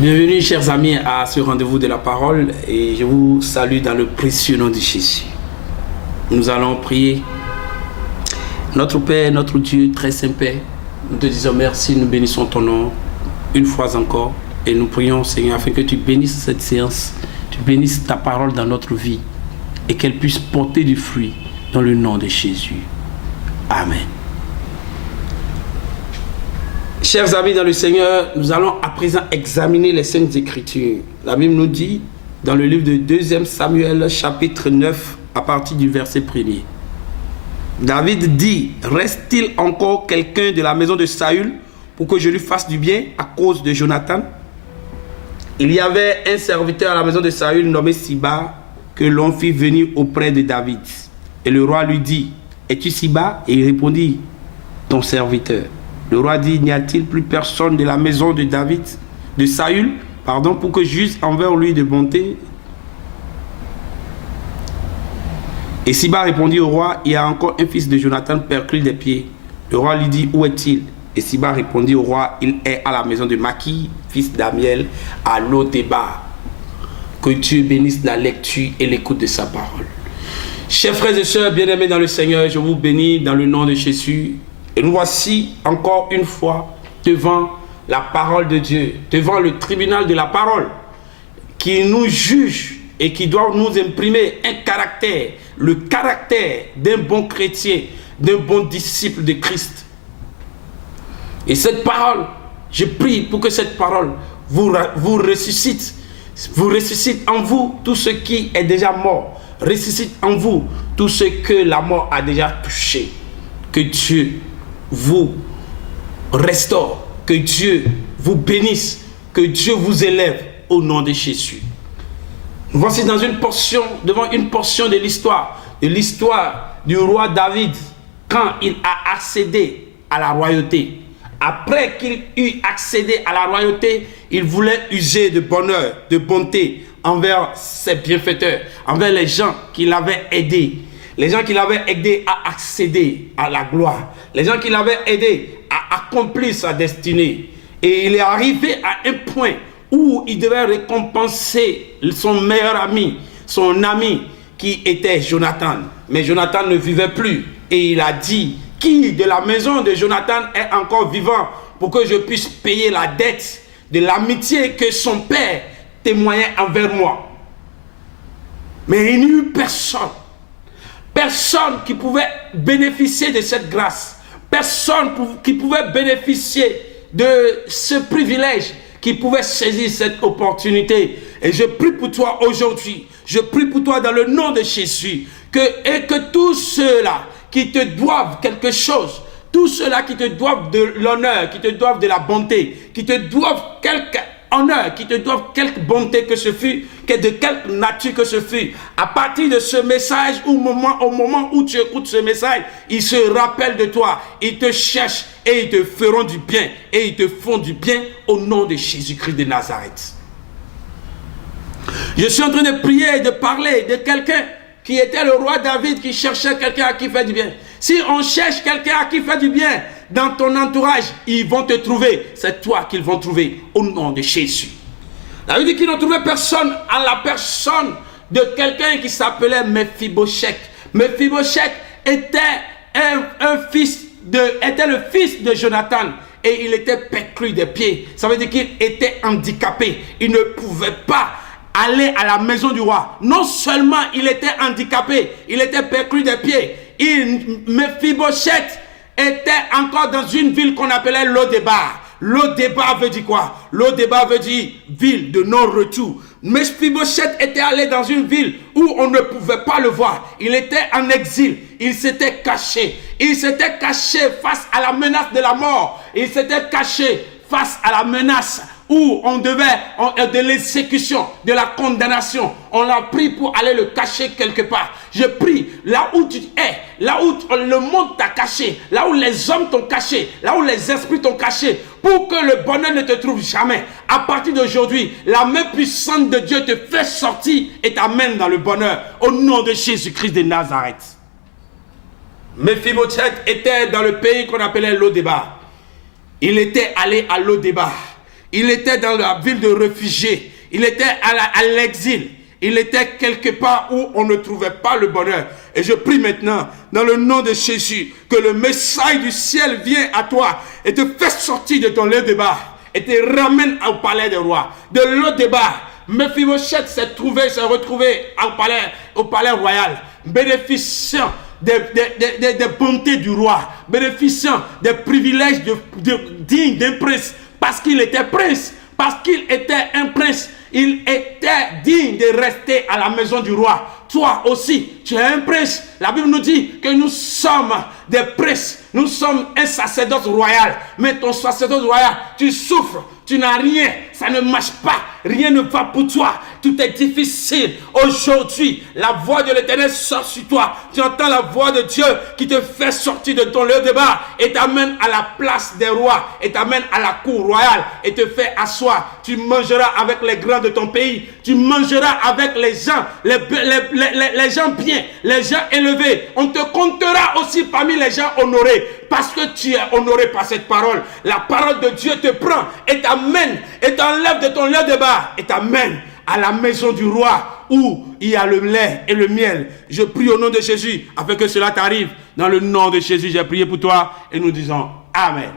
Bienvenue chers amis à ce rendez-vous de la parole et je vous salue dans le précieux nom de Jésus. Nous allons prier. Notre Père, notre Dieu, très saint Père, nous te disons merci, nous bénissons ton nom une fois encore et nous prions Seigneur afin que tu bénisses cette séance, tu bénisses ta parole dans notre vie et qu'elle puisse porter du fruit dans le nom de Jésus. Amen. Chers amis dans le Seigneur, nous allons à présent examiner les Saintes Écritures. La Bible nous dit dans le livre de 2 Samuel chapitre 9 à partir du verset 1er. David dit, reste-t-il encore quelqu'un de la maison de Saül pour que je lui fasse du bien à cause de Jonathan? Il y avait un serviteur à la maison de Saül nommé Siba que l'on fit venir auprès de David. Et le roi lui dit, es-tu Siba? Et il répondit, ton serviteur. Le roi dit, n'y a-t-il plus personne de la maison de David, de Saül, pour que j'use envers lui de bonté? Et Siba répondit au roi, il y a encore un fils de Jonathan perclus des pieds. Le roi lui dit, où est-il? Et Siba répondit au roi, il est à la maison de Maki, fils d'Amiel, à Lo-Débar. Que Dieu bénisse la lecture et l'écoute de sa parole. Chers frères et sœurs bien-aimés dans le Seigneur, je vous bénis dans le nom de Jésus. Et nous voici encore une fois devant la parole de Dieu, devant le tribunal de la parole qui nous juge et qui doit nous imprimer un caractère, le caractère d'un bon chrétien, d'un bon disciple de Christ. Et cette parole, je prie pour que cette parole vous ressuscite en vous tout ce qui est déjà mort, ressuscite en vous tout ce que la mort a déjà touché. Que Dieu vous restaure, que Dieu vous bénisse, que Dieu vous élève au nom de Jésus. Nous voici dans devant une portion de l'histoire du roi David quand il a accédé à la royauté. Après qu'il eut accédé à la royauté, il voulait user de bonheur, de bonté envers ses bienfaiteurs, envers les gens qui l'avaient aidé. Les gens qui l'avaient aidé à accéder à la gloire. Les gens qui l'avaient aidé à accomplir sa destinée. Et il est arrivé à un point où il devait récompenser son meilleur ami, son ami qui était Jonathan. Mais Jonathan ne vivait plus. Et il a dit, qui de la maison de Jonathan est encore vivant pour que je puisse payer la dette de l'amitié que son père témoignait envers moi? Mais il n'y eut personne. Personne qui pouvait bénéficier de cette grâce. Personne qui pouvait bénéficier de ce privilège, qui pouvait saisir cette opportunité. Et je prie pour toi aujourd'hui. Je prie pour toi dans le nom de Jésus. Que tous ceux-là qui te doivent quelque chose, tous ceux-là qui te doivent de l'honneur, qui te doivent de la bonté, qui te doivent quelque honneur, qui te doivent quelque bonté que ce fût, de quelque nature que ce fût, à partir de ce message, au moment où tu écoutes ce message, ils se rappellent de toi, ils te cherchent et ils te feront du bien, et ils te font du bien au nom de Jésus-Christ de Nazareth. Je suis en train de prier et de parler de quelqu'un qui était le roi David, qui cherchait quelqu'un à qui faire du bien. Si on cherche quelqu'un à qui faire du bien dans ton entourage, ils vont te trouver. C'est toi qu'ils vont trouver au nom de Jésus. La Bible dit qu'ils n'ont trouvé personne à la personne de quelqu'un qui s'appelait Mephibosheth. Mephibosheth était était le fils de Jonathan et il était perclus des pieds. Ça veut dire qu'il était handicapé. Il ne pouvait pas aller à la maison du roi. Non seulement il était handicapé, il était perclus des pieds. Mephibosheth était encore dans une ville qu'on appelait Lo-Débar. Lo-Débar veut dire quoi? Lo-Débar veut dire ville de non-retour. Mephibosheth était allé dans une ville où on ne pouvait pas le voir. Il était en exil. Il s'était caché. Il s'était caché face à la menace de la mort. Il s'était caché face à la menace où on devait, de l'exécution, de la condamnation. On l'a pris pour aller le cacher quelque part. Je prie, là où tu es, là où le monde t'a caché, là où les hommes t'ont caché, là où les esprits t'ont caché, pour que le bonheur ne te trouve jamais. À partir d'aujourd'hui, la main puissante de Dieu te fait sortir et t'amène dans le bonheur. Au nom de Jésus-Christ de Nazareth. Mephibosheth était dans le pays qu'on appelait Lo-Débar. Il était allé à Lo-Débar. Il était dans la ville de réfugiés. Il était à l'exil. Il était quelque part où on ne trouvait pas le bonheur. Et je prie maintenant, dans le nom de Jésus, que le Messie du ciel vienne à toi et te fait sortir de ton lieu de bas et te ramène au palais des rois. De l'eau de bas, Mephibosheth s'est retrouvé au palais royal, bénéficiant des bontés du roi, bénéficiant des privilèges dignes d'un prince, parce qu'il était prince, parce qu'il était un prince. Il était digne de rester à la maison du roi. Toi aussi, tu es un prince. La Bible nous dit que nous sommes des princes. Nous sommes un sacerdoce royal. Mais ton sacerdoce royal, tu souffres. Tu n'as rien. Ça ne marche pas. Rien ne va pour toi. Tout est difficile. Aujourd'hui, la voix de l'Éternel sort sur toi. Tu entends la voix de Dieu qui te fait sortir de ton lieu de bas et t'amène à la place des rois et t'amène à la cour royale et te fait asseoir. Tu mangeras avec les grands de ton pays. Tu mangeras avec les gens, les gens bien, les gens élevés. On te comptera aussi parmi les gens honorés parce que tu es honoré par cette parole. La parole de Dieu te prend et t'amène et t'enlève de ton lieu de bas et t'amène à la maison du roi où il y a le lait et le miel. Je prie au nom de Jésus afin que cela t'arrive. Dans le nom de Jésus, j'ai prié pour toi et nous disons Amen.